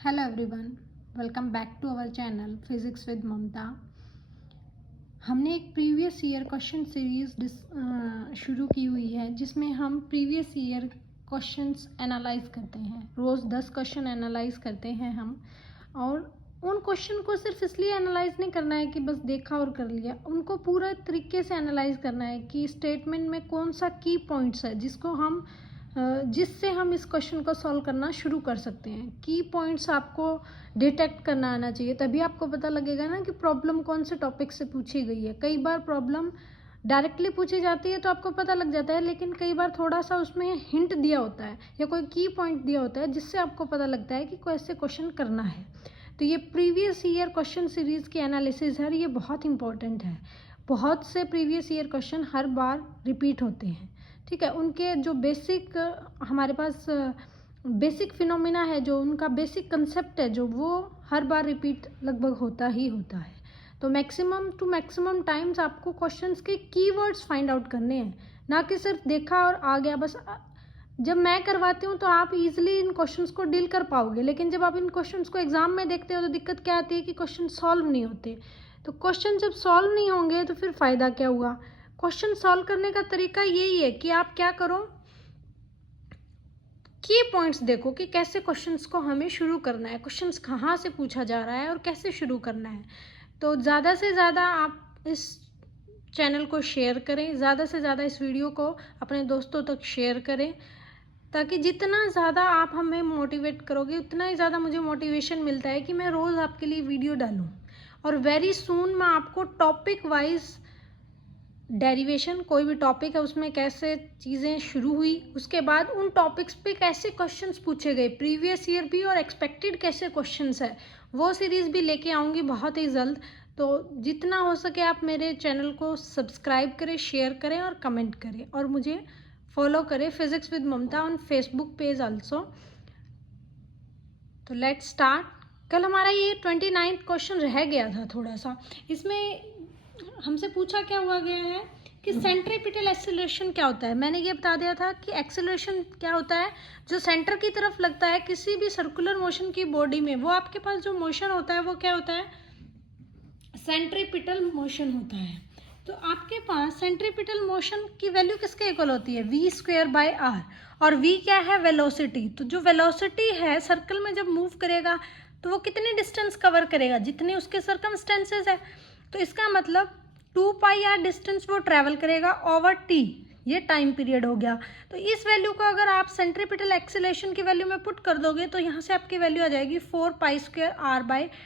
Hello everyone, welcome back to our channel physics with Mamta. हमने एक previous year question series शुरू की हुई है जिसमें हम प्रीवियस ईयर क्वेश्चंस एनालाइज करते हैं। रोज़ 10 क्वेश्चन एनालाइज करते हैं हम, और उन क्वेश्चन को सिर्फ इसलिए एनालाइज नहीं करना है कि बस देखा और कर लिया, उनको पूरा तरीके से एनालाइज करना है कि स्टेटमेंट में कौन सा की पॉइंट्स है जिससे हम इस क्वेश्चन को सॉल्व करना शुरू कर सकते हैं। की पॉइंट्स आपको डिटेक्ट करना आना चाहिए, तभी आपको पता लगेगा ना कि प्रॉब्लम कौन से टॉपिक से पूछी गई है। कई बार प्रॉब्लम डायरेक्टली पूछी जाती है तो आपको पता लग जाता है, लेकिन कई बार थोड़ा सा उसमें हिंट दिया होता है या कोई की पॉइंट दिया होता है जिससे आपको पता लगता है कि कैसे क्वेश्चन करना है। तो ये प्रीवियस ईयर क्वेश्चन सीरीज़ की एनालिसिस है, ये बहुत इंपॉर्टेंट है। बहुत से प्रीवियस ईयर क्वेश्चन हर बार रिपीट होते हैं, ठीक है। उनके जो बेसिक हमारे पास बेसिक फिनोमिना है, जो उनका बेसिक कंसेप्ट है, जो वो हर बार रिपीट लगभग होता ही होता है। तो मैक्सिमम टू मैक्सिमम टाइम्स आपको क्वेश्चंस के कीवर्ड्स फाइंड आउट करने हैं, ना कि सिर्फ देखा और आ गया बस। जब मैं करवाती हूँ तो आप इजीली इन क्वेश्चंस को डील कर पाओगे, लेकिन जब आप इन क्वेश्चंस को एग्जाम में देखते हो तो दिक्कत क्या आती है कि क्वेश्चन सॉल्व नहीं होते। तो क्वेश्चन जब सॉल्व नहीं होंगे तो फिर फ़ायदा क्या हुआ। क्वेश्चन सॉल्व करने का तरीका यही है कि आप क्या करो, की पॉइंट्स देखो कि कैसे क्वेश्चंस को हमें शुरू करना है, क्वेश्चंस कहाँ से पूछा जा रहा है और कैसे शुरू करना है। तो ज़्यादा से ज़्यादा आप इस चैनल को शेयर करें, ज़्यादा से ज़्यादा इस वीडियो को अपने दोस्तों तक शेयर करें, ताकि जितना ज़्यादा आप हमें मोटिवेट करोगे उतना ही ज़्यादा मुझे मोटिवेशन मिलता है कि मैं रोज़ आपके लिए वीडियो डालूँ। और वेरी सून मैं आपको टॉपिक वाइज डेरिवेशन, कोई भी टॉपिक है उसमें कैसे चीज़ें शुरू हुई, उसके बाद उन टॉपिक्स पे कैसे क्वेश्चंस पूछे गए प्रीवियस ईयर भी, और एक्सपेक्टेड कैसे क्वेश्चंस है, वो सीरीज़ भी लेके आऊँगी बहुत ही जल्द। तो जितना हो सके आप मेरे चैनल को सब्सक्राइब करें, शेयर करें और कमेंट करें, और मुझे फॉलो करें physics with Mamta on Facebook page also. तो लेट्स स्टार्ट। कल हमारा ये 29th क्वेश्चन रह गया था थोड़ा सा। इसमें हमसे पूछा क्या हुआ गया है कि सेंट्रीपिटल एक्सेलरेशन क्या होता है। मैंने ये बता दिया था कि एक्सेलरेशन क्या होता है, जो सेंटर की तरफ लगता है किसी भी सर्कुलर मोशन की बॉडी में, वो आपके पास जो मोशन होता है वो क्या होता है, सेंट्रीपिटल मोशन होता है। तो आपके पास सेंट्रीपिटल मोशन की वैल्यू किसके इक्वल होती है, v²/r, और v क्या है, वेलोसिटी। तो जो वेलोसिटी है सर्कल में जब मूव करेगा तो वो कितनी डिस्टेंस कवर करेगा, जितने उसके सर्कमस्टेंसेस है। तो इसका मतलब 2πr डिस्टेंस वो ट्रैवल करेगा ओवर t, ये टाइम पीरियड हो गया। तो इस वैल्यू को अगर आप सेंट्रीपिटल एक्सेलरेशन की वैल्यू में पुट कर दोगे तो यहाँ से आपकी वैल्यू आ जाएगी 4π²r/t²।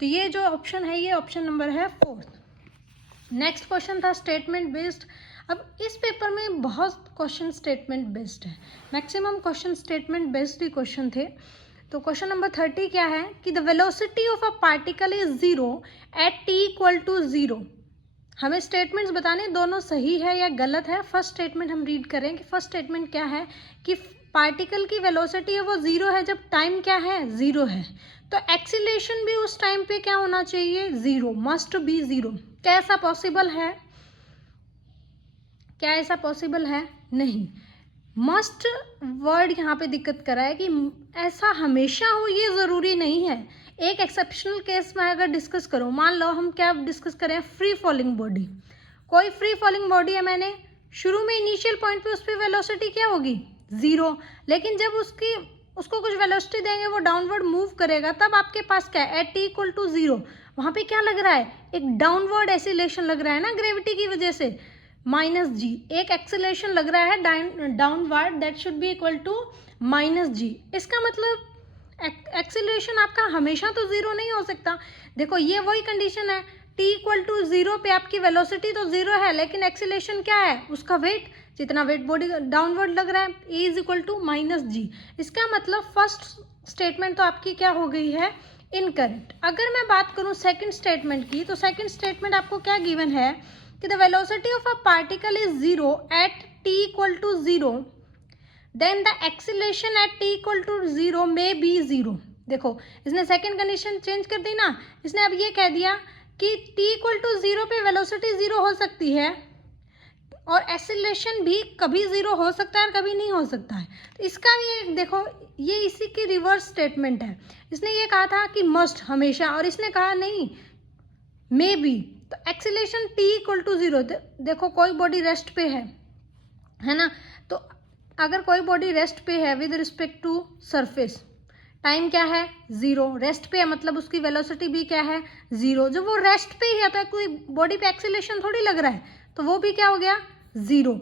तो ये जो ऑप्शन है, ये ऑप्शन नंबर है 4। नेक्स्ट क्वेश्चन था स्टेटमेंट बेस्ड। अब इस पेपर में बहुत क्वेश्चन स्टेटमेंट बेस्ड है, मैक्सिमम क्वेश्चन स्टेटमेंट बेस्ड ही क्वेश्चन थे। तो क्वेश्चन नंबर 30 क्या है कि the velocity of a particle is 0 at t=0। हमें स्टेटमेंट्स बताने दोनों सही है या गलत है। फर्स्ट स्टेटमेंट हम रीड करें कि फर्स्ट स्टेटमेंट क्या है कि पार्टिकल की वेलोसिटी है वो 0 है जब टाइम क्या है, 0 है। तो एक्सीलरेशन भी उस टाइम पे क्या होना चाहिए, 0, मस्ट बी 0। क्या ऐसा पॉसिबल है, क्या ऐसा पॉसिबल है, नहीं। मस्ट वर्ड यहाँ पे दिक्कत कर रहा है कि ऐसा हमेशा हो ये ज़रूरी नहीं है। एक एक्सेप्शनल केस में अगर डिस्कस करो, मान लो हम क्या डिस्कस करें, फ्री फॉलिंग बॉडी। कोई फ्री फॉलिंग बॉडी है, मैंने शुरू में इनिशियल पॉइंट पे उस पर वेलोसिटी क्या होगी, 0, लेकिन जब उसको कुछ वेलोसिटी देंगे वो डाउनवर्ड मूव करेगा, तब आपके पास क्या है, एट t=0। वहाँ पे क्या लग रहा है, एक डाउनवर्ड एक्सीलरेशन लग रहा है ना ग्रेविटी की वजह से, -g। एक एक्सेलरेशन लग रहा है downward, that should be equal to -g। इसका मतलब एक्सेलरेशन आपका हमेशा तो 0 नहीं हो सकता। देखो ये वही कंडीशन है, t=0 पे आपकी वेलोसिटी तो 0 है, लेकिन एक्सेलरेशन क्या है, उसका वेट, जितना वेट बॉडी डाउनवर्ड लग रहा है, a = -g। इसका मतलब फर्स्ट स्टेटमेंट तो आपकी क्या हो गई है, इनकरेक्ट। अगर मैं बात करूँ सेकंड स्टेटमेंट की, तो सेकंड स्टेटमेंट आपको क्या गिवन है कि the velocity of a particle is 0 at t=0, then the acceleration at t=0 may be 0। देखो इसने सेकंड कंडीशन चेंज कर दी ना, इसने अब ये कह दिया कि t=0 पे वेलोसिटी 0 हो सकती है, और एक्सीलरेशन भी कभी ज़ीरो हो सकता है और कभी नहीं हो सकता है। तो इसका भी एक देखो, ये इसी की रिवर्स स्टेटमेंट है। इसने ये कहा था कि मस्ट हमेशा, और इसने कहा नहीं मे बी। तो acceleration t equal to zero, देखो कोई बॉडी रेस्ट पे है ना, तो अगर कोई बॉडी रेस्ट पे है with respect to surface, time क्या है ज़ीरो, रेस्ट पे है मतलब उसकी वेलोसिटी भी क्या है ज़ीरो। जब वो रेस्ट पे ही है तो कोई बॉडी पे एक्सीलरेशन थोड़ी लग रहा है, तो वो भी क्या हो गया ज़ीरो।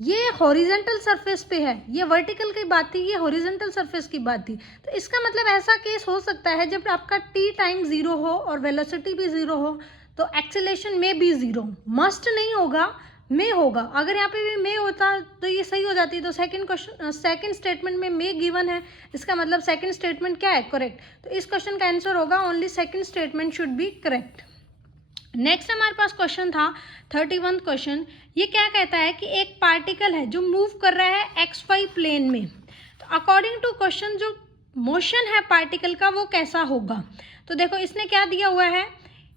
ये हॉरिजेंटल सरफेस पे है, ये वर्टिकल की बात थी, ये हॉरिजेंटल सरफेस की बात थी। तो इसका मतलब ऐसा केस हो सकता है जब आपका t टाइम ज़ीरो हो और वेलोसिटी भी ज़ीरो हो, तो एक्सीलरेशन में भी ज़ीरो, मस्ट नहीं होगा, में होगा। अगर यहाँ पे भी में होता तो ये सही हो जाती। तो सेकंड स्टेटमेंट में में गिवन है, इसका मतलब सेकंड स्टेटमेंट क्या है करेक्ट। तो इस क्वेश्चन का आंसर होगा only second statement should be correct. Next हमारे पास क्वेश्चन था 31 क्वेश्चन। ये क्या कहता है कि एक पार्टिकल है जो मूव कर रहा है XY प्लेन में, तो अकॉर्डिंग टू क्वेश्चन जो मोशन है पार्टिकल का वो कैसा होगा। तो देखो इसने क्या दिया हुआ है,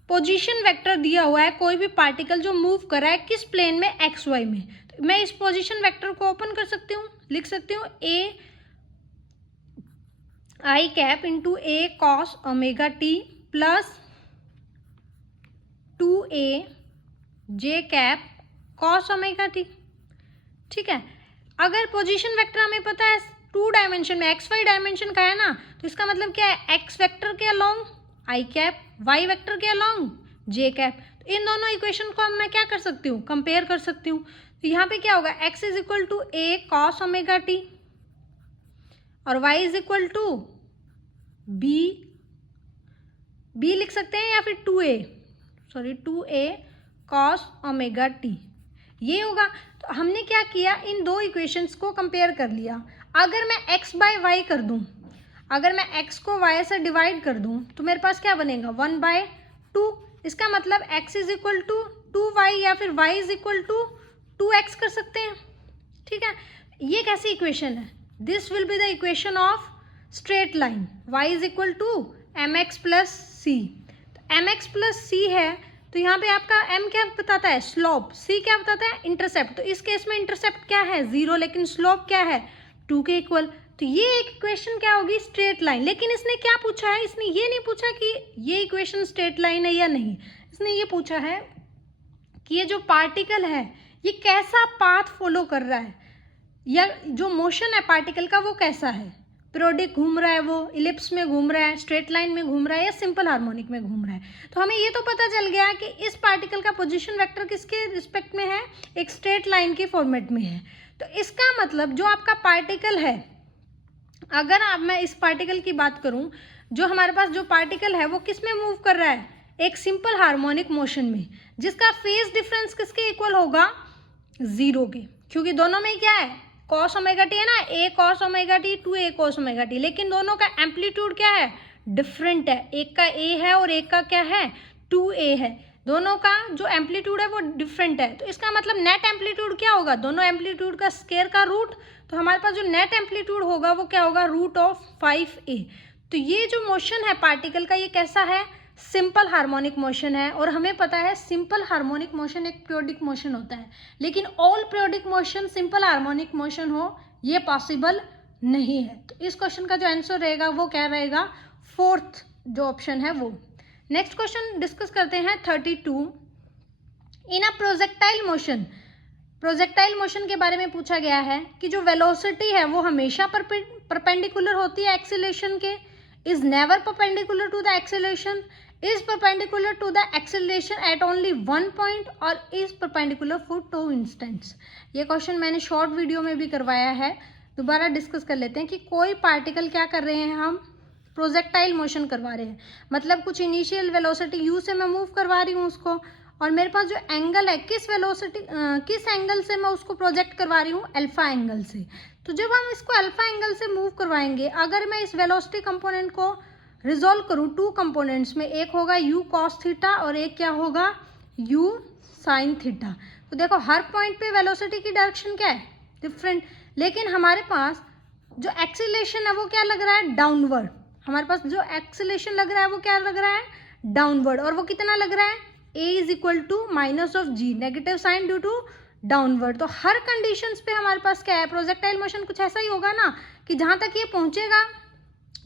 पोजीशन वेक्टर दिया हुआ है, कोई भी पार्टिकल जो मूव कर रहा है किस प्लेन में XY में। तो मैं इस पोजीशन वेक्टर को ओपन कर सकती हूँ, लिख सकती हूँ a I cap into a cos omega t plus 2a j cap cos omega t। ठीक है, अगर पोजीशन वेक्टर हमें पता है 2 डायमेंशन में XY डायमेंशन का है ना, तो इसका मतलब क्या है x वेक्टर के अलोंग आई कैप, वाई वेक्टर के अलोंग जे कैप। तो इन दोनों इक्वेशन को मैं क्या कर सकती हूँ कंपेयर कर सकती हूँ। तो यहाँ पे क्या होगा x is equal to a cos omega t और y is equal to b लिख सकते हैं या फिर 2a cos ओमेगा t ये होगा। तो हमने क्या किया, इन दो इक्वेशंस को कंपेयर कर लिया। अगर मैं x बाय वाई कर दूँ, अगर मैं x को y से डिवाइड कर दूं तो मेरे पास क्या बनेगा 1/2। इसका मतलब x is equal to 2y या फिर y is equal to 2x कर सकते हैं। ठीक है, ये कैसी इक्वेशन है, this will be the equation of straight line y is equal to mx plus c. तो mx प्लस सी है, तो यहाँ पे आपका m क्या बताता है स्लोप, c क्या बताता है इंटरसेप्ट। तो इस केस में इंटरसेप्ट क्या है 0, लेकिन स्लोप क्या है 2 के इक्वल। तो ये एक इक्वेशन क्या होगी स्ट्रेट लाइन। लेकिन इसने क्या पूछा है, इसने ये नहीं पूछा कि ये इक्वेशन स्ट्रेट लाइन है या नहीं, इसने ये पूछा है कि ये जो पार्टिकल है ये कैसा पाथ फॉलो कर रहा है, या जो मोशन है पार्टिकल का वो कैसा है, पीरियोडिक घूम रहा है, वो इलिप्स में घूम रहा है, स्ट्रेट लाइन में घूम रहा है या सिंपल हार्मोनिक में घूम रहा है। तो हमें ये तो पता चल गया कि इस पार्टिकल का पोजीशन वेक्टर किसके रिस्पेक्ट में है, एक स्ट्रेट लाइन के फॉर्मेट में है। तो इसका मतलब जो आपका पार्टिकल है, अगर अब मैं इस पार्टिकल की बात करूं, जो हमारे पास जो पार्टिकल है वो किस में मूव कर रहा है, एक सिंपल हार्मोनिक मोशन में, जिसका फेज डिफरेंस किसके इक्वल होगा 0 के, क्योंकि दोनों में क्या है cos ओमेगा टी है ना, a cos omega T 2a cos omega T, लेकिन दोनों का एम्पलीट्यूड क्या है डिफरेंट है, एक का a है और एक का क्या है 2a है, दोनों का जो एम्पलीट्यूड है वो डिफरेंट है। तो इसका मतलब नेट एम्पलीट्यूड क्या होगा, दोनों एम्पलीट्यूड का स्क्वायर का रूट। तो हमारे पास जो नेट एम्पलीट्यूड होगा वो क्या होगा √5a। तो ये जो मोशन है पार्टिकल का ये कैसा है सिंपल हार्मोनिक मोशन है, और हमें पता है सिंपल हार्मोनिक मोशन एक पीरियोडिक मोशन होता है, लेकिन all periodic motion simple harmonic motion हो ये पॉसिबल नहीं है। तो इस क्वेश्चन का जो आंसर रहेगा वो क्या रहेगा, फोर्थ जो ऑप्शन है वो। नेक्स्ट क्वेश्चन डिस्कस करते हैं 32। In a projectile motion, projectile motion के बारे में पूछा गया है कि जो वेलोसिटी है वो हमेशा परपेंडिकुलर होती है एक्सीलरेशन के, is never perpendicular to the acceleration, is perpendicular to the acceleration at only one point, और इज परपेंडिकुलर फॉर 2 इंस्टेंट्स। ये क्वेश्चन मैंने शॉर्ट वीडियो में भी करवाया है, दोबारा डिस्कस कर लेते हैं कि कोई पार्टिकल क्या कर रहे हैं, हम प्रोजेक्टाइल मोशन करवा रहे हैं, मतलब कुछ इनिशियल वेलोसिटी u से मैं मूव करवा रही हूँ उसको, और मेरे पास जो एंगल है किस वेलोसिटी किस एंगल से मैं उसको प्रोजेक्ट करवा रही हूँ अल्फा एंगल से। तो जब हम इसको अल्फा एंगल से मूव करवाएंगे, अगर मैं इस वेलोसिटी कंपोनेंट को रिजोल्व करूँ 2 कंपोनेंट्स में, एक होगा u cos थीटा और एक क्या होगा u sin थीटा। तो देखो हर पॉइंट पे वेलोसिटी की डायरेक्शन क्या है डिफरेंट, लेकिन हमारे पास जो एक्सीलरेशन है वो क्या लग रहा है डाउनवर्ड, हमारे पास जो एक्सीलरेशन लग रहा है वो क्या लग रहा है डाउनवर्ड, और वो कितना लग रहा है a is equal to minus of g, negative sign due to downward. तो हर कंडीशंस पे हमारे पास क्या है, प्रोजेक्टाइल मोशन कुछ ऐसा ही होगा ना कि जहाँ तक ये पहुँचेगा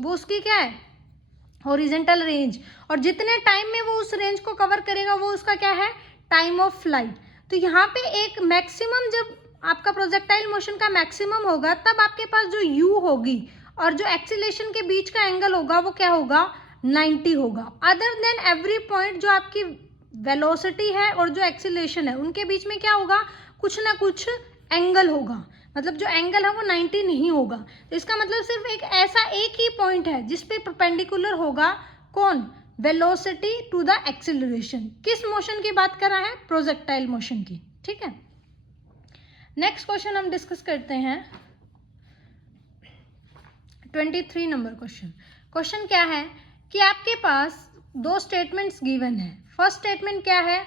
वो उसकी क्या है, हॉरिजेंटल रेंज, और जितने टाइम में वो उस रेंज को कवर करेगा वो उसका क्या है, टाइम ऑफ फ्लाइट। तो यहाँ पे एक मैक्सिमम, जब आपका प्रोजेक्टाइल मोशन का मैक्सिमम होगा तब आपके पास जो u होगी और जो एक्सीलरेशन के बीच का एंगल होगा वो क्या होगा, 90 होगा। अदर देन एवरी पॉइंट जो आपकी वेलोसिटी है और जो एक्सीलरेशन है उनके बीच में क्या होगा, कुछ ना कुछ एंगल होगा, मतलब जो एंगल है वो 90 नहीं होगा। तो इसका मतलब सिर्फ एक ही पॉइंट है जिस पे परपेंडिकुलर होगा कौन, वेलोसिटी टू द एक्सीलरेशन। किस मोशन की बात कर रहा है, प्रोजेक्टाइल मोशन की। ठीक है, नेक्स्ट क्वेश्चन हम डिस्कस करते हैं 23 नंबर क्वेश्चन। क्वेश्चन क्या है कि आपके पास दो स्टेटमेंट्स गिवन है। फर्स्ट स्टेटमेंट क्या है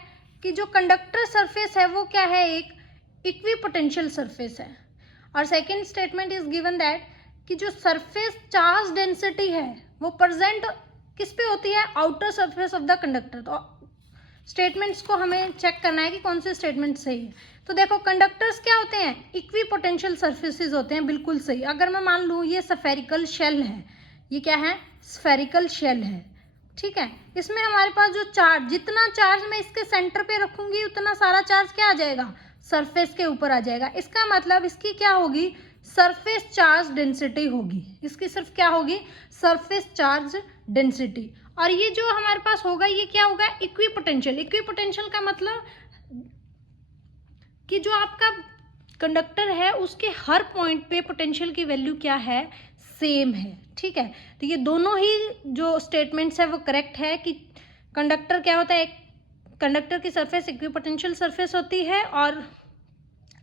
कि जो कंडक्टर सरफेस है वो क्या है, एक इक्विपोटेंशियल सरफेस है, और second statement is given that कि जो सरफेस चार्ज डेंसिटी है वो प्रेजेंट किस पे होती है, outer surface of the conductor. तो स्टेटमेंट्स को हमें चेक करना है कि कौन से स्टेटमेंट सही है। तो देखो कंडक्टर्स क्या होते हैं, इक्विपोटेंशियल सरफेसेस होते हैं, बिल्कुल सही। अगर मैं मान लूँ ये स्फेरिकल शेल है, ये क्या है, स्फेरिकल शेल है, ठीक है। इसमें हमारे पास जो चार्ज, जितना चार्ज मैं इसके सेंटर पे रखूंगी उतना सारा चार्ज क्या आ जाएगा, सरफेस के ऊपर आ जाएगा। इसका मतलब इसकी क्या होगी, सरफेस चार्ज डेंसिटी होगी। इसकी सिर्फ क्या होगी, सरफेस चार्ज डेंसिटी। और ये जो हमारे पास होगा ये क्या होगा, इक्विपोटेंशियल। इक्विपोटेंशियल का मतलब कि जो आपका कंडक्टर है उसके हर पॉइंट पे पोटेंशियल की वैल्यू क्या है, सेम है। ठीक है, तो ये दोनों ही जो स्टेटमेंट्स है वो करेक्ट है कि कंडक्टर क्या होता है, कंडक्टर की सरफेस इक्विपोटेंशियल सरफेस होती है, और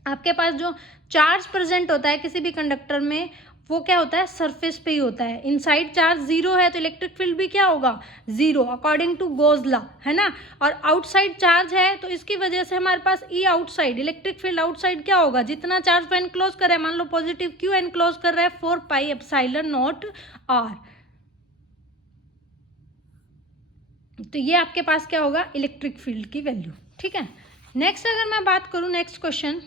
आपके पास जो चार्ज प्रेजेंट होता है किसी भी कंडक्टर में वो क्या होता है, सरफेस पे ही होता है। इनसाइड चार्ज जीरो है तो इलेक्ट्रिक फील्ड भी क्या होगा, zero, according to Gauss law, है ना। और आउटसाइड चार्ज है तो इसकी वजह से हमारे पास ई आउटसाइड, इलेक्ट्रिक फील्ड आउटसाइड क्या होगा, जितना चार्ज को एनक्लोज कर रहा है, मान लो पॉजिटिव क्यू एनक्लोज कर रहा है 4 पाई एप्सिलॉन नॉट आर। तो ये आपके पास क्या होगा, इलेक्ट्रिक फील्ड की वैल्यू। ठीक है, नेक्स्ट अगर मैं बात करूँ, नेक्स्ट क्वेश्चन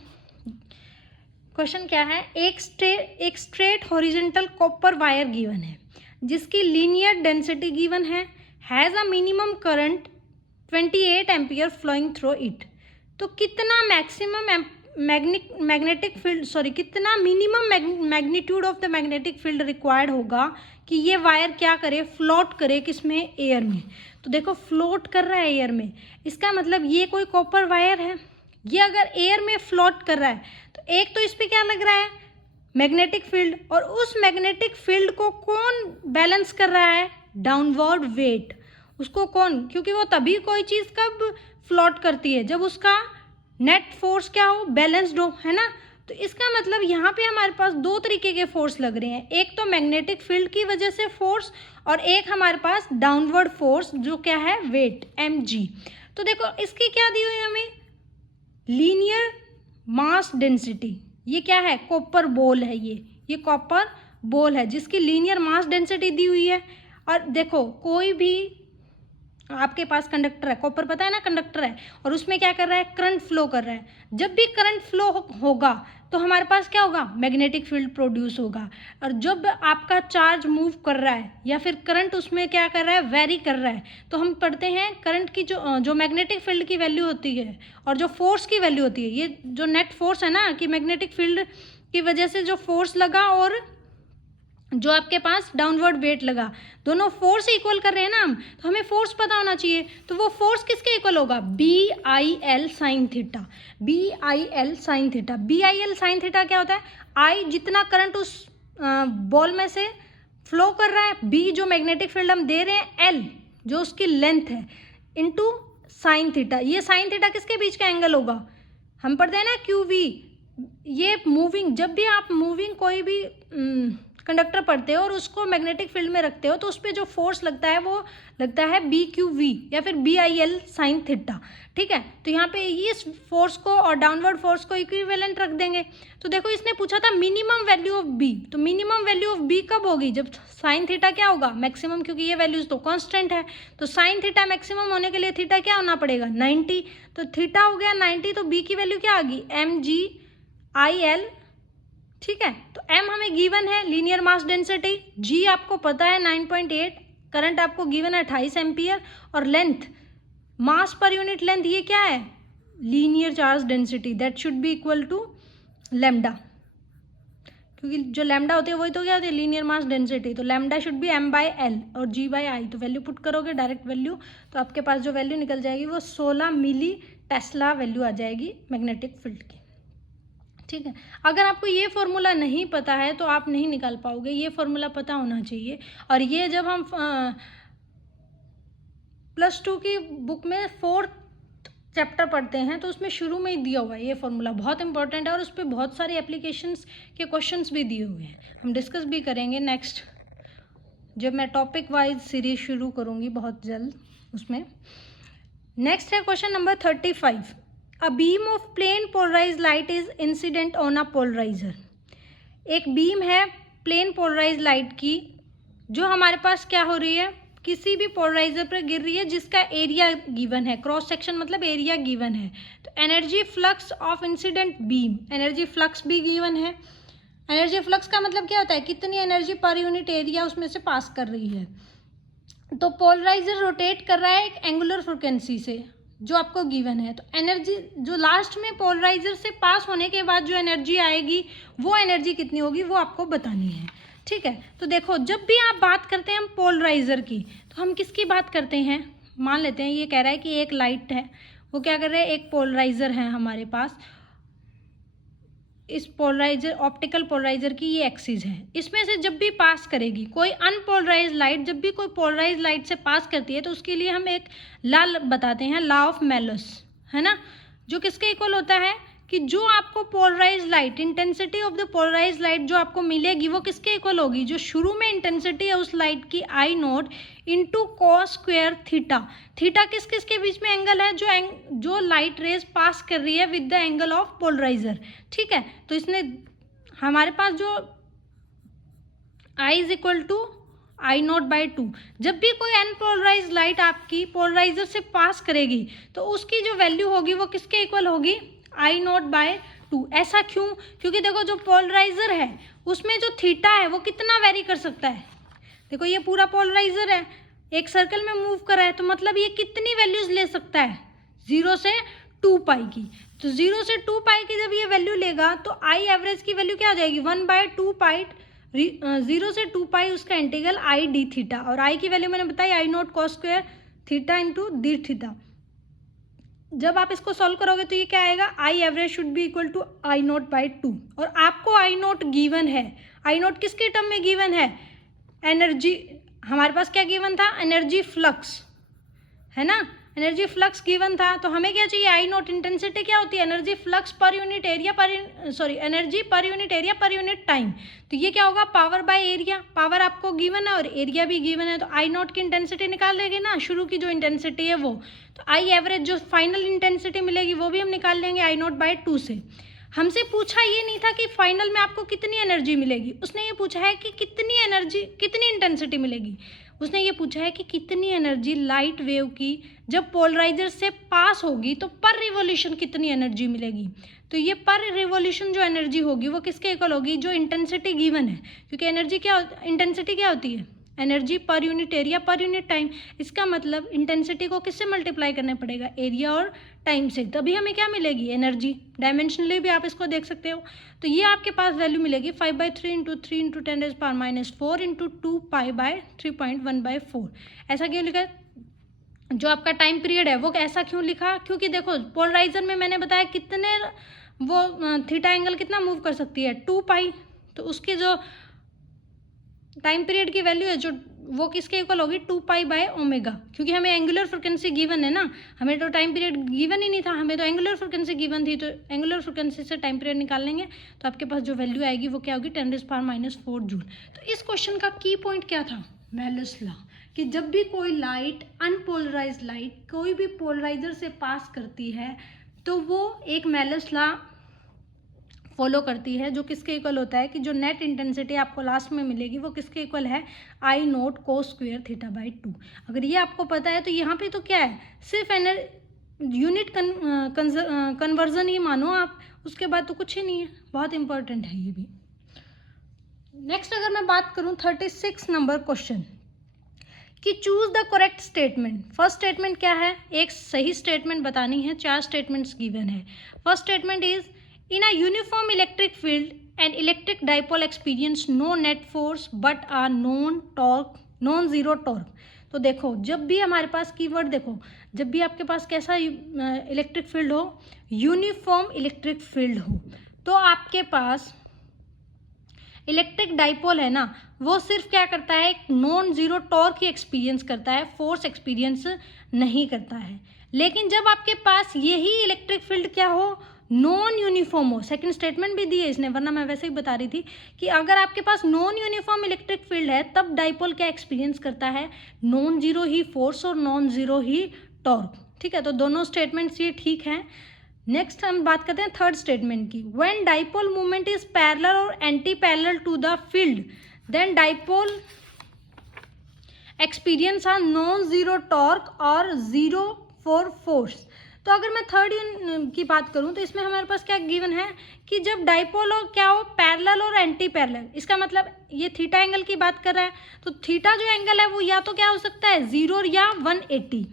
क्या है, एक straight horizontal copper wire given है जिसकी लीनियर डेंसिटी गिवन है, has a minimum current 28 ampere flowing through it. तो कितना मैक्सिमम मैग्नेटिक फील्ड, सॉरी कितना minimum magnitude of the magnetic field required होगा कि ये वायर क्या करे, फ्लोट करे, किसमें, एयर में। तो देखो फ्लोट कर रहा है एयर में, इसका मतलब ये कोई कॉपर वायर है, ये अगर एयर में फ्लोट कर रहा है तो एक तो इस पर क्या लग रहा है, मैग्नेटिक फील्ड, और उस मैग्नेटिक फील्ड को कौन बैलेंस कर रहा है, डाउनवर्ड वेट। उसको कौन, क्योंकि वो तभी कोई चीज़ कब फ्लोट करती है जब उसका नेट फोर्स क्या हो, बैलेंस्ड हो, है ना। तो इसका मतलब यहाँ पे हमारे पास दो तरीके के फोर्स लग रहे हैं, एक तो मैग्नेटिक फील्ड की वजह से फोर्स, और एक हमारे पास डाउनवर्ड फोर्स जो क्या है, वेट mg। तो देखो इसकी क्या दी हुई है हमें, लीनियर मास डेंसिटी। ये क्या है, कॉपर बॉल है, ये कॉपर बॉल है जिसकी लीनियर मास डेंसिटी दी हुई है। और देखो कोई भी आपके पास कंडक्टर है, कॉपर पता है ना कंडक्टर है, और उसमें क्या कर रहा है, करंट फ्लो कर रहा है। जब भी करंट फ्लो होगा तो हमारे पास क्या होगा, मैग्नेटिक फील्ड प्रोड्यूस होगा। और जब आपका चार्ज मूव कर रहा है या फिर करंट उसमें क्या कर रहा है, वेरी कर रहा है, तो हम पढ़ते हैं करंट की जो मैग्नेटिक फील्ड की वैल्यू होती है और जो फोर्स की वैल्यू होती है, ये जो नेट फोर्स है ना, कि मैग्नेटिक फील्ड की वजह से जो फोर्स लगा और जो आपके पास डाउनवर्ड वेट लगा, दोनों फोर्स इक्वल कर रहे हैं ना हम, तो हमें फोर्स पता होना चाहिए। तो वो फोर्स किसके इक्वल होगा, BIL sine theta, BIL sine theta. BIL sine theta क्या होता है, I जितना करंट उस बॉल में से फ्लो कर रहा है, B जो मैग्नेटिक फील्ड हम दे रहे हैं, L जो उसकी लेंथ है, इंटू साइन थीटा। ये साइन थीटा किसके बीच का एंगल होगा, हम पढ़ते हैं ना QV। ये मूविंग, जब भी आप मूविंग कोई भी कंडक्टर पढ़ते हो और उसको मैग्नेटिक फील्ड में रखते हो तो उस पर जो फोर्स लगता है वो लगता है BQV या फिर BIL साइन थीटा, ठीक है। तो यहाँ पे इस फोर्स को और डाउनवर्ड फोर्स को इक्विवेलेंट रख देंगे। तो देखो इसने पूछा था मिनिमम वैल्यू ऑफ B, तो मिनिमम वैल्यू ऑफ B कब होगी, जब साइन थीटा क्या होगा, मैक्सिमम, क्योंकि ये वैल्यूज तो कांस्टेंट है। तो साइन थीटा मैक्सिमम होने के लिए थीटा क्या होना पड़ेगा, 90। तो थीटा हो गया 90, तो B की वैल्यू क्या आ गई, MgIL, ठीक है। तो M हमें गिवन है, लीनियर मास डेंसिटी, G आपको पता है 9.8, करंट आपको गिवन है 28 एम्पियर, और लेंथ, मास पर यूनिट लेंथ, ये क्या है, linear charge density, that should be equal to lambda, क्योंकि जो लैम्डा होती है वही तो क्या होती है, लीनियर मास डेंसिटी। तो लैम्डा शुड बी M/L और G/I। तो वैल्यू पुट करोगे डायरेक्ट वैल्यू, तो आपके पास जो वैल्यू निकल जाएगी वो 16 मिली टेस्ला वैल्यू आ जाएगी मैग्नेटिक फील्ड की, ठीक है। अगर आपको ये फॉर्मूला नहीं पता है तो आप नहीं निकाल पाओगे, ये फॉर्मूला पता होना चाहिए। और ये जब हम +2 की बुक में 4th चैप्टर पढ़ते हैं तो उसमें शुरू में ही दिया हुआ है ये फॉर्मूला, बहुत इंपॉर्टेंट है, और उस पर बहुत सारे एप्लीकेशंस के क्वेश्चंस भी दिए हुए हैं, हम डिस्कस भी करेंगे नेक्स्ट जब मैं टॉपिक वाइज सीरीज शुरू करूँगी बहुत जल्द उसमें। नेक्स्ट है question number 35, a beam of plane polarise light is incident on a polariser. एक बीम है प्लेन पोलराइज लाइट की जो हमारे पास क्या हो रही है, किसी भी पोलराइजर पर गिर रही है जिसका एरिया गिवन है, क्रॉस सेक्शन मतलब एरिया गिवन है। तो energy flux of incident beam, energy flux भी गिवन है। एनर्जी फ्लक्स का मतलब क्या होता है, कितनी एनर्जी पर यूनिट एरिया उसमें से पास कर रही है। तो पोलराइजर रोटेट कर रहा है एक एंगुलर फ्रिक्वेंसी से जो आपको गिवन है। तो एनर्जी जो लास्ट में पोलराइजर से पास होने के बाद जो एनर्जी आएगी वो एनर्जी कितनी होगी वो आपको बतानी है, ठीक है। तो देखो जब भी आप बात करते हैं हम पोलराइजर की, तो हम किसकी बात करते हैं, मान लेते हैं ये कह रहा है कि एक लाइट है, वो क्या कर रहे हैं, एक पोलराइजर है हमारे पास, इस पोलराइजर ऑप्टिकल पोलराइजर की ये एक्सिस है, इसमें से जब भी पास करेगी कोई अनपोलराइज लाइट, जब भी कोई पोलराइज लाइट से पास करती है तो उसके लिए हम एक लॉ बताते हैं, लॉ ऑफ मेलस, है ना, जो किसके इक्वल होता है कि जो आपको polarise light, intensity of the polarise light जो आपको मिलेगी वो किसके इक्वल होगी, जो शुरू में इंटेंसिटी है उस लाइट की I0 into cos square theta. Theta किस किस के बीच में एंगल है, जो लाइट रेज पास कर रही है with the angle of polariser, ठीक है। तो इसने हमारे पास जो I is equal to I0/2, जब भी कोई अनपोलराइज लाइट आपकी पोलराइजर से पास करेगी तो उसकी जो वैल्यू होगी वो किसके इक्वल होगी, I0/2। ऐसा क्यों, क्योंकि देखो जो पोलराइजर है उसमें जो थीटा है वो कितना वेरी कर सकता है, देखो ये पूरा पोलराइजर है, एक सर्कल में मूव कर रहा है, तो मतलब ये कितनी वैल्यूज ले सकता है, 0 से 2 पाई की। तो 0 से 2 पाई की जब ये वैल्यू लेगा तो आई एवरेज की वैल्यू क्या आ जाएगी, 1/2 पाई, 0 से 2 पाई उसका इंटीग्रल I d थीटा, और I की वैल्यू मैंने बताई I0 cos square theta into D theta. जब आप इसको सॉल्व करोगे तो ये क्या आएगा, I average should be equal to I0/2, और आपको I0 गिवन है, I0 किसके टर्म में गिवन है, एनर्जी, हमारे पास क्या गिवन था, एनर्जी फ्लक्स, है ना, एनर्जी फ्लक्स गिवन था। तो हमें क्या चाहिए, I0 इंटेंसिटी क्या होती है, energy flux per unit area energy per unit area per unit time. तो ये क्या होगा, पावर बाय एरिया, पावर आपको गिवन है और एरिया भी गिवन है, तो I0 की इंटेंसिटी निकाल लेंगे ना, शुरू की जो इंटेंसिटी है वो, तो I एवरेज जो फाइनल इंटेंसिटी मिलेगी वो भी हम निकाल लेंगे I0/2 से। हमसे पूछा ये नहीं था कि फाइनल में आपको कितनी एनर्जी मिलेगी, उसने ये पूछा है कि कितनी एनर्जी, कितनी इंटेंसिटी मिलेगी, उसने ये पूछा है कि कितनी एनर्जी लाइट वेव की जब पोलराइजर से पास होगी तो पर रिवॉल्यूशन कितनी एनर्जी मिलेगी। तो ये पर रिवॉल्यूशन जो एनर्जी होगी वो किसके इक्वल होगी, जो इंटेंसिटी गिवन है, क्योंकि एनर्जी क्या, इंटेंसिटी क्या होती है, energy per unit area per unit time. इसका मतलब इंटेंसिटी को किससे मल्टीप्लाई करना पड़ेगा, एरिया और टाइम से, तभी हमें क्या मिलेगी, एनर्जी। डायमेंशनली भी आप इसको देख सकते हो। तो ये आपके पास वैल्यू मिलेगी 5/3 × 3 × 10⁻⁻⁴ × 2 π/3.1/4। ऐसा क्यों लिखा, जो आपका टाइम पीरियड है वो ऐसा क्यों लिखा, क्योंकि देखो पोलराइजर में मैंने बताया कितने वो थीटा एंगल कितना मूव कर सकती है, 2 पाई, तो उसकी जो टाइम पीरियड की वैल्यू है, जो वो किसके इक्वल होगी 2π/ω, क्योंकि हमें एंगुलर फ्रिक्वेंसी गिवन है ना, हमें तो टाइम पीरियड गिवन ही नहीं था, हमें तो एंगुलर फ्रिक्वेंसी गिवन थी, तो एंगुलर फ्रिक्वेंसी से टाइम पीरियड निकाल लेंगे तो आपके पास जो वैल्यू आएगी वो क्या होगी 10⁻⁻⁴ जूल। तो इस क्वेश्चन का की पॉइंट क्या था, मेलस लॉ, कि जब भी कोई लाइट अनपोलराइज्ड लाइट कोई भी पोलराइजर से पास करती है तो वो एक मेलस लॉ फॉलो करती है, जो किसके इक्वल होता है कि जो नेट इंटेंसिटी आपको लास्ट में मिलेगी वो किसके इक्वल है I0 cos स्क्वायर θ/2। अगर ये आपको पता है तो यहाँ पे तो क्या है, सिर्फ यूनिट कन्वर्जन ही मानो आप, उसके बाद तो कुछ ही नहीं है, बहुत इंपॉर्टेंट है ये भी। नेक्स्ट अगर मैं बात करूँ 36 नंबर क्वेश्चन कि choose the correct statement. First statement क्या है, एक सही स्टेटमेंट बतानी है, 4 स्टेटमेंट्स गिवन है। First statement is in a uniform electric field an electric dipole experience no net force but a non zero torque। तो देखो जब भी हमारे पास कीवर्ड देखो, जब भी आपके पास कैसा इलेक्ट्रिक फील्ड हो, यूनिफॉर्म इलेक्ट्रिक फील्ड हो, तो आपके पास इलेक्ट्रिक डाइपोल है ना, वो सिर्फ क्या करता है एक नॉन जीरो टॉर्क ही एक्सपीरियंस करता है, फोर्स एक्सपीरियंस नहीं करता है। लेकिन जब आपके पास यही इलेक्ट्रिक फील्ड क्या हो, नॉन यूनिफॉर्म हो, सेकंड स्टेटमेंट भी दी है इसने, वरना मैं वैसे ही बता रही थी कि अगर आपके पास नॉन यूनिफॉर्म इलेक्ट्रिक फील्ड है तब डाइपोल क्या एक्सपीरियंस करता है, नॉन जीरो ही फोर्स और नॉन जीरो ही टॉर्क। ठीक है, तो दोनों स्टेटमेंट्स ये ठीक हैं। नेक्स्ट हम बात करते हैं थर्ड स्टेटमेंट की, when dipole movement is parallel और anti parallel to the field then dipole experience are non zero torque और जीरो फॉर फोर्स। तो अगर मैं थर्ड की बात करूं तो इसमें हमारे पास क्या गिवन है कि जब डाइपोल हो क्या हो पैरेलल और एंटी पैरेलल, इसका मतलब ये थीटा एंगल की बात कर रहा है, तो थीटा जो एंगल है वो या तो क्या हो सकता है 0 या 180।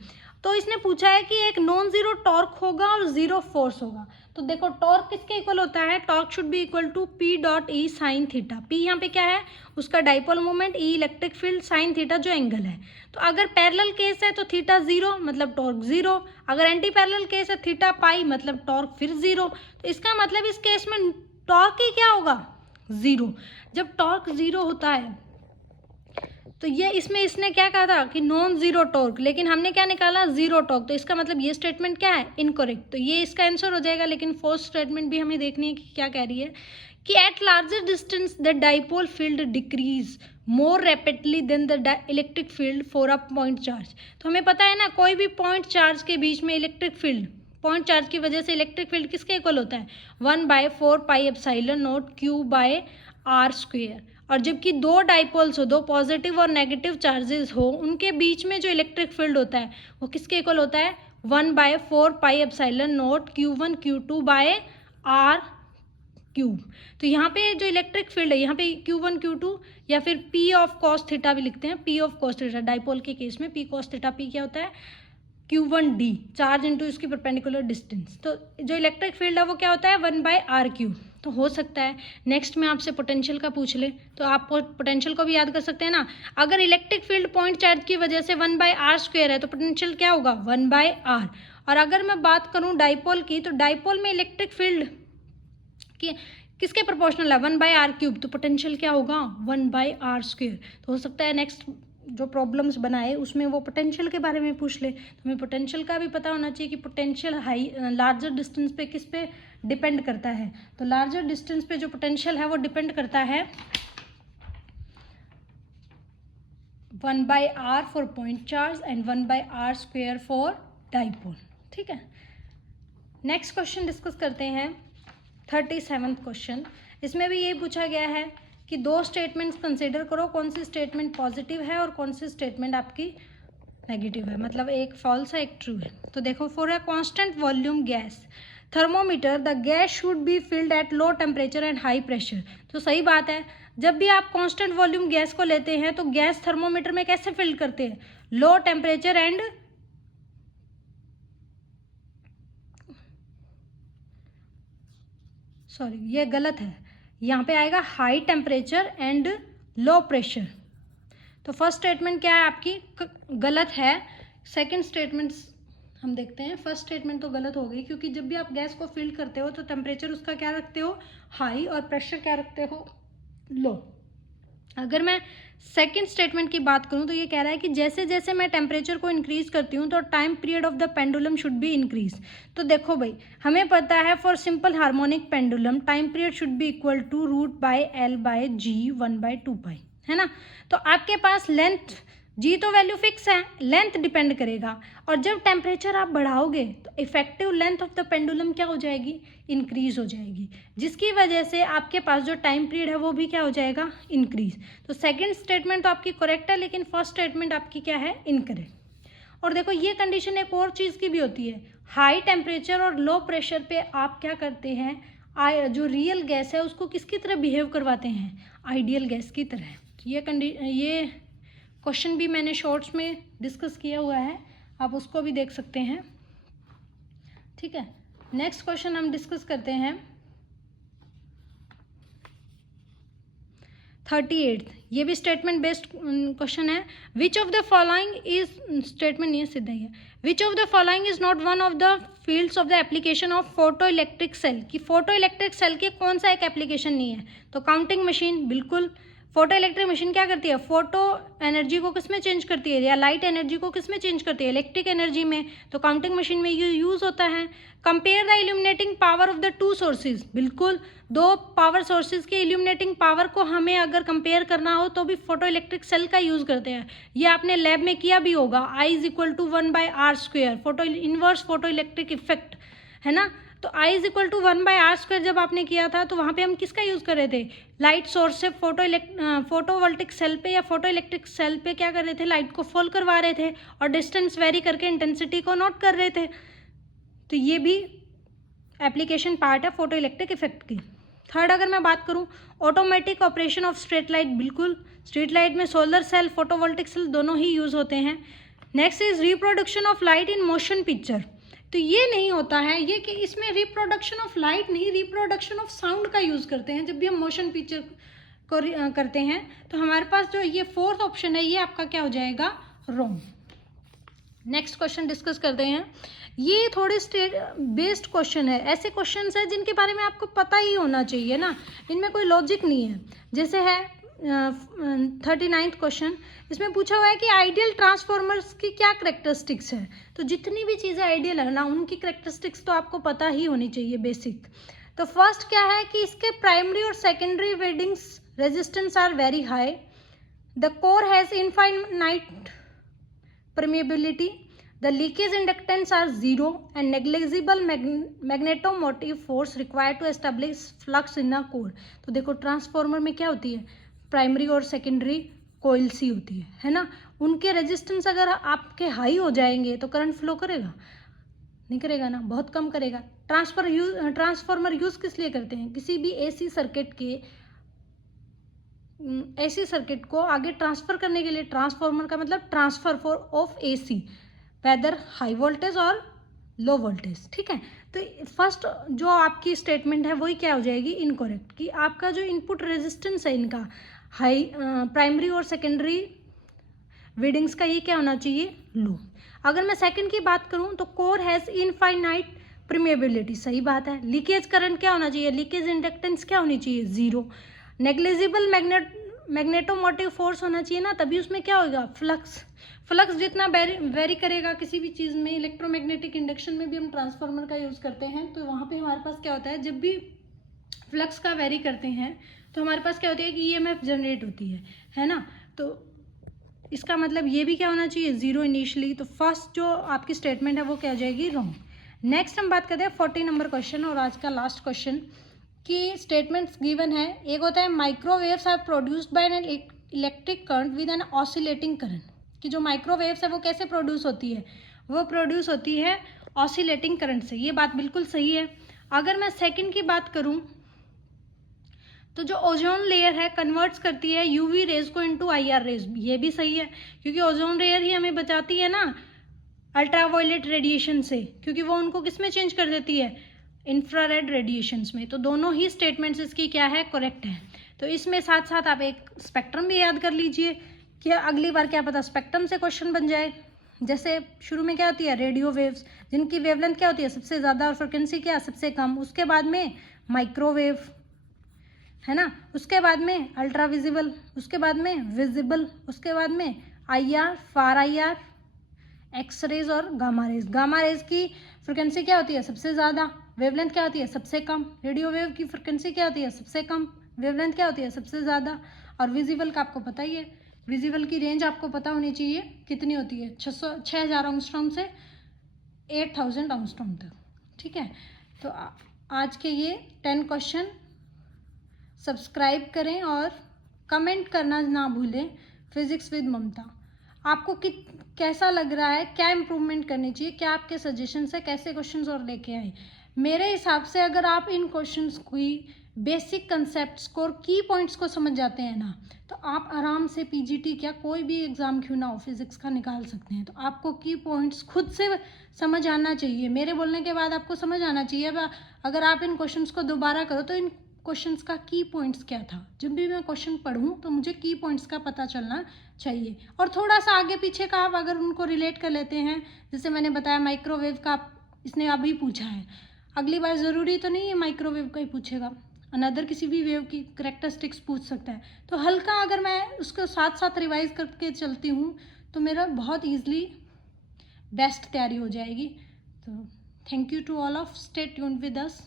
तो इसने पूछा है कि एक नॉन जीरो टॉर्क होगा और जीरो फोर्स होगा। तो देखो टॉर्क किसके इक्वल होता है, torque should be equal to P.E sine theta. P यहाँ पे क्या है उसका dipole moment, E electric field, sine theta जो एंगल है। तो अगर पैरेलल केस है तो थीटा 0 मतलब टॉर्क 0, अगर एंटी पैरेलल केस है थीटा पाई मतलब टॉर्क फिर 0। तो इसका मतलब इस केस में टॉर्क ही क्या होगा 0। जब टॉर्क 0 होता है तो ये इसमें इसने क्या कहा था कि नॉन जीरो टॉर्क, लेकिन हमने क्या निकाला जीरो टॉर्क, तो इसका मतलब ये स्टेटमेंट क्या है इनकरेक्ट, तो ये इसका आंसर हो जाएगा। लेकिन फोर्थ स्टेटमेंट भी हमें देखनी है कि क्या कह रही है कि at larger distance the dipole field decrease more rapidly than the electric field for a point charge. तो हमें पता है ना कोई भी पॉइंट चार्ज के बीच में इलेक्ट्रिक फील्ड, पॉइंट चार्ज की वजह से इलेक्ट्रिक फील्ड किसके इक्वल होता है 1/4πε0 Q/r²। और जबकि दो डाइपोल्स हो, दो पॉजिटिव और नेगेटिव चार्जेस हो, उनके बीच में जो इलेक्ट्रिक फील्ड होता है वो किसके इक्वल होता है 1/4πε0 Q1 Q2/r²। तो यहाँ पे जो इलेक्ट्रिक फील्ड है, यहाँ पे Q1 Q2 या फिर P ऑफ कॉस थीटा भी लिखते हैं, P of cos theta dipole के केस में P कॉस थीटा, P क्या होता है Q1D चार्ज इंटू इसकी परपेंडिकुलर डिस्टेंस। तो जो इलेक्ट्रिक फील्ड है वो क्या होता है 1/r²। तो हो सकता है नेक्स्ट में आपसे पोटेंशियल का पूछ ले तो आप पोटेंशियल को भी याद कर सकते हैं ना, अगर इलेक्ट्रिक फील्ड पॉइंट चार्ज की वजह से 1/r² है तो पोटेंशियल क्या होगा 1/r। और अगर मैं बात करूं डाइपोल की तो डाइपोल में इलेक्ट्रिक फील्ड किसके प्रोपोर्शनल है 1/r³, तो पोटेंशियल क्या होगा 1/r²। तो हो सकता है नेक्स्ट जो प्रॉब्लम्स बनाए उसमें वो पोटेंशियल के बारे में पूछ ले, तो हमें पोटेंशियल का भी पता होना चाहिए कि पोटेंशियल हाई लार्जर डिस्टेंस पे किस पे डिपेंड करता है। तो लार्जर डिस्टेंस पे जो पोटेंशियल है वो डिपेंड करता है 1/r for point charge and 1/r² for dipole. ठीक है, नेक्स्ट क्वेश्चन डिस्कस करते हैं 37th क्वेश्चन। इसमें भी ये पूछा गया है कि दो स्टेटमेंट्स कंसिडर करो, कौन सी स्टेटमेंट पॉजिटिव है और कौन सी स्टेटमेंट आपकी नेगेटिव है, मतलब एक फॉल्स है एक ट्रू है। तो देखो for a constant volume gas thermometer the gas should be filled at low temperature and high pressure. तो सही बात है, जब भी आप कांस्टेंट वॉल्यूम गैस को लेते हैं तो गैस थर्मोमीटर में कैसे फिल्ड करते हैं लो टेम्परेचर एंड ये गलत है, यहाँ पे आएगा high temperature and low pressure. तो फर्स्ट स्टेटमेंट क्या है आपकी गलत है। सेकंड स्टेटमेंट हम देखते हैं, फर्स्ट स्टेटमेंट तो गलत हो गई क्योंकि जब भी आप गैस को फिल करते हो तो टेम्परेचर उसका क्या रखते हो हाई और प्रेशर क्या रखते हो लो। अगर मैं सेकंड स्टेटमेंट की बात करूं तो ये कह रहा है कि जैसे जैसे मैं टेम्परेचर को इंक्रीज करती हूं तो time period of the pendulum should be increase. तो देखो भाई, हमें पता है for simple harmonic pendulum time period should be equal to √L/G 1/2π, है ना। तो आपके पास लेंथ जी तो वैल्यू फिक्स है, लेंथ डिपेंड करेगा, और जब टेम्परेचर आप बढ़ाओगे तो effective length of the pendulum क्या हो जाएगी, इंक्रीज हो जाएगी, जिसकी वजह से आपके पास जो टाइम पीरियड है वो भी क्या हो जाएगा, इंक्रीज। तो सेकंड स्टेटमेंट तो आपकी करेक्ट है, लेकिन फर्स्ट स्टेटमेंट आपकी क्या है, इनकरेक्ट। और देखो ये कंडीशन एक और चीज़ की भी होती है, हाई टेम्परेचर और लो प्रेशर पे आप क्या करते हैं, जो रियल गैस है उसको किसकी तरह बिहेव करवाते हैं, आइडियल गैस की तरह। तो ये क्वेश्चन भी मैंने शॉर्ट्स में डिस्कस किया हुआ है, आप उसको भी देख सकते हैं, ठीक है। नेक्स्ट क्वेश्चन हम डिस्कस करते हैं 38। ये भी स्टेटमेंट बेस्ड क्वेश्चन है। Which of the following is, statement नहीं है, सीधा ही है, which of the following is not one of the fields of the application of photo electric cell, कि फोटो इलेक्ट्रिक सेल के कौन सा एक एप्लीकेशन नहीं है। तो काउंटिंग मशीन, बिल्कुल। फोटो इलेक्ट्रिक मशीन क्या करती है, फोटो एनर्जी को किस में चेंज करती है, या लाइट एनर्जी को किस में चेंज करती है, इलेक्ट्रिक एनर्जी में। तो काउंटिंग मशीन में ये यूज़ होता है। Compare the illuminating power of the two sources, बिल्कुल, दो पावर सोर्सेज के इल्यूमिनेटिंग पावर को हमें अगर कंपेयर करना हो तो भी फोटो इलेक्ट्रिक सेल का यूज़ करते हैं। ये आपने लैब में किया भी होगा, I = 1/r², photo inverse photo electric effect, है ना। तो I = 1/r² जब आपने किया था तो वहाँ पे हम किसका यूज़ कर रहे थे, लाइट सोर्स से फोटोवोल्टिक सेल पे या फोटो इलेक्ट्रिक सेल पे क्या कर रहे थे, लाइट को फॉल करवा रहे थे और डिस्टेंस वेरी करके इंटेंसिटी को नोट कर रहे थे। तो ये भी एप्लीकेशन पार्ट है फोटो इलेक्ट्रिक इफेक्ट की। थर्ड अगर मैं बात करूँ, automatic operation of street light, बिल्कुल, स्ट्रीट लाइट में सोलर सेल फोटोवोल्टिक सेल दोनों ही यूज़ होते हैं। Next is reproduction of light in motion picture. तो ये नहीं होता है ये कि इसमें रिप्रोडक्शन ऑफ लाइट नहीं, रिप्रोडक्शन ऑफ साउंड का यूज़ करते हैं जब भी हम मोशन पिक्चर को करते हैं। तो हमारे पास जो ये फोर्थ ऑप्शन है ये आपका क्या हो जाएगा, रॉन्ग। नेक्स्ट क्वेश्चन डिस्कस करते हैं। ये थोड़े स्टेट बेस्ड क्वेश्चन है, ऐसे क्वेश्चन है जिनके बारे में आपको पता ही होना चाहिए ना, इनमें कोई लॉजिक नहीं है। जैसे है 39th क्वेश्चन, इसमें पूछा हुआ है कि आइडियल ट्रांसफॉर्मर्स की क्या करेक्टरिस्टिक्स है। तो जितनी भी चीज़ें आइडियल है ना उनकी करेक्टरिस्टिक्स तो आपको पता ही होनी चाहिए, बेसिक। तो फर्स्ट क्या है कि इसके प्राइमरी और secondary windings resistance R very high, the core has infinite permeability, the leakage inductance are 0 and negligible magnetomotive force required to establish flux in a core। तो देखो ट्रांसफॉर्मर में क्या होती है, प्राइमरी और सेकेंडरी कोइल्स ही होती है ना। उनके रेजिस्टेंस अगर आपके हाई हो जाएंगे तो करंट फ्लो करेगा, नहीं करेगा ना, बहुत कम करेगा। ट्रांसफॉर्मर यूज़ किस लिए करते हैं, किसी भी एसी सर्किट को आगे ट्रांसफ़र करने के लिए। ट्रांसफॉर्मर का मतलब transfer of AC, whether high voltage और लो वोल्टेज, ठीक है। तो फर्स्ट जो आपकी स्टेटमेंट है वही क्या हो जाएगी, इनकरेक्ट, कि आपका जो इनपुट रेजिस्टेंस है इनका हाई, प्राइमरी और सेकेंडरी रीडिंग्स का ये क्या होना चाहिए, लो। अगर मैं सेकंड की बात करूँ तो कोर हैज़ इनफाइनाइट परमेबिलिटी, सही बात है। लीकेज करंट क्या होना चाहिए, लीकेज इंडक्टेंस क्या होनी चाहिए, 0। नेग्लिजिबल मैग्नेटोमोटिव फोर्स होना चाहिए ना, तभी उसमें क्या होगा, फ्लक्स जितना वेरी करेगा किसी भी चीज़ में। इलेक्ट्रोमैग्नेटिक इंडक्शन में भी हम ट्रांसफार्मर का यूज़ करते हैं, तो वहाँ पे हमारे पास क्या होता है, जब भी फ्लक्स का वेरी करते हैं तो हमारे पास क्या होती है कि EMF जनरेट होती है ना। तो इसका मतलब ये भी क्या होना चाहिए, 0 इनिशियली। तो फर्स्ट जो आपकी स्टेटमेंट है वो क्या हो जाएगी, रॉन्ग। नेक्स्ट हम बात करते हैं 40 नंबर क्वेश्चन और आज का लास्ट क्वेश्चन की स्टेटमेंट्स गिवन है। एक होता है microwaves are produced by an electric current with an oscillating current, कि जो माइक्रोवेव्स है वो कैसे प्रोड्यूस होती है, वो प्रोड्यूस होती है ऑसिलेटिंग करंट से। ये बात बिल्कुल सही है। अगर मैं सेकंड की बात करूं तो जो ओजोन लेयर है कन्वर्ट्स करती है UV रेज को इनटू IR रेज, ये भी सही है, क्योंकि ओजोन लेयर ही हमें बचाती है ना अल्ट्रावायलेट रेडिएशन से, क्योंकि वो उनको किस में चेंज कर देती है, इंफ्रारेड रेडिएशंस में। तो दोनों ही स्टेटमेंट्स इसकी क्या है, करेक्ट है। तो इसमें साथ साथ आप एक स्पेक्ट्रम भी याद कर लीजिए कि अगली बार क्या पता स्पेक्ट्रम से क्वेश्चन बन जाए। जैसे शुरू में क्या होती है, रेडियो वेव्स, जिनकी वेवलेंथ क्या होती है, सबसे ज़्यादा, और फ्रिक्वेंसी क्या, सबसे कम। उसके बाद में माइक्रोवेव, है ना। उसके बाद में अल्ट्रा विजिबल, उसके बाद में विजिबल, उसके बाद में IR, फार IR, एक्स रेज और गामा रेज। गामा रेज की फ्रिक्वेंसी क्या होती है? सबसे ज़्यादा। वेवलेंथ क्या होती है? सबसे कम। रेडियो वेव की फ्रिक्वेंसी क्या होती है? सबसे कम। वेवलेंथ क्या होती है? सबसे ज़्यादा। और विजिबल का आपको पता ही है, विजिबल की रेंज आपको पता होनी चाहिए कितनी होती है, 6000 एंगस्ट्रॉम से 8000 एंगस्ट्रॉम तक। ठीक है, तो आज के ये 10 क्वेश्चन सब्सक्राइब करें और कमेंट करना ना भूलें। फिजिक्स विद ममता आपको कैसा लग रहा है, क्या इम्प्रूवमेंट करनी चाहिए, क्या आपके सजेशंस है, कैसे क्वेश्चंस और लेके आए। मेरे हिसाब से अगर आप इन क्वेश्चंस की बेसिक कंसेप्ट्स को और की पॉइंट्स को समझ जाते हैं ना, तो आप आराम से पीजीटी क्या कोई भी एग्ज़ाम क्यों ना हो फिज़िक्स का निकाल सकते हैं। तो आपको की पॉइंट्स खुद से समझ आना चाहिए, मेरे बोलने के बाद आपको समझ आना चाहिए। अब अगर आप इन क्वेश्चंस को दोबारा करो तो इन क्वेश्चंस का की पॉइंट्स क्या था, जब भी मैं क्वेश्चन पढ़ूँ तो मुझे की पॉइंट्स का पता चलना चाहिए। और थोड़ा सा आगे पीछे का आप अगर उनको रिलेट कर लेते हैं, जैसे मैंने बताया माइक्रोवेव का इसने अभी पूछा है, अगली बार ज़रूरी तो नहीं है माइक्रोवेव का ही पूछेगा, अनदर किसी भी वेव की करेक्टरिस्टिक्स पूछ सकता है। तो हल्का अगर मैं उसको साथ साथ रिवाइज करके चलती हूँ तो मेरा बहुत ईजिली बेस्ट तैयारी हो जाएगी। तो thank you to all of, stay tuned with us.